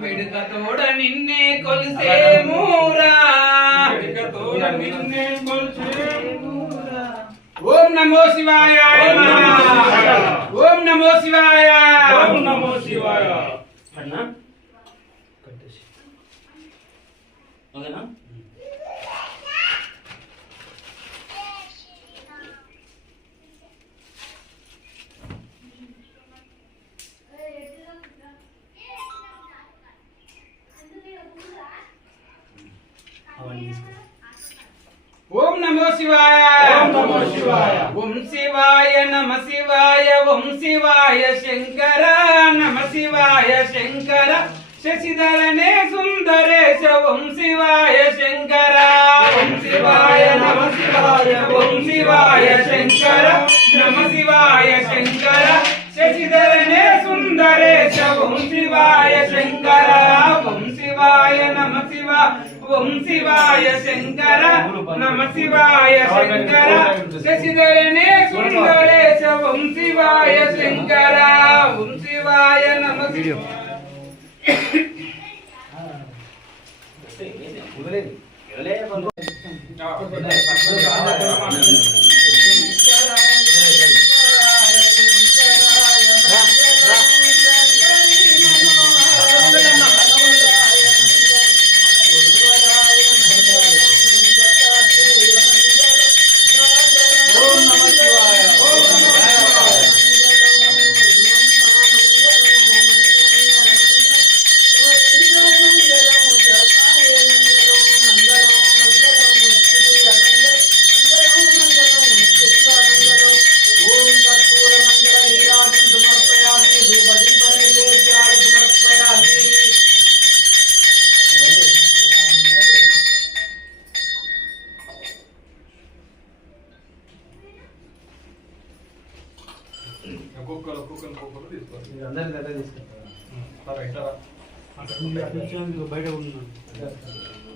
విడుకతోడ నిన్నే కొలిసేమూరా వెనుకతోడ నిన్నే కొలిచేమూరా. ఓం నమో శివాయ. ఓం నమో శివాయ. ఓం నమో శివాయ. ఓం నమో శివాయ. అన్నా? ఓకేనా ఓం నమో శివాయ. ఓం నమో శివాయ. ఓం శివాయ నమ శివాయ. ఓం శివాయ శంకర నమ శివాయ శంకర. శశిధరనే సుందరేశ. ఓం శివాయ శంకర. ఓం శివాయ నమ శివాయ. ఓం శివాయ శంకర. నమ శివాయ శంకర. శశిధరనే సుందరేశ. ఓం శివాయ ఓం శివాయ శంకర నమ శివాయ శంకర శశిధరనే సుందరేశ ఓం శివాయ శంకర ఓం శివాయ నమ శివ ఒక్కొక్కరు ఒక్కొక్కరు ఒక్కొక్కరు తీసుకోండి అందరి దగ్గర తీసుకుంటారా. సరే ఇట్లా రా. బయట ఉన్నాను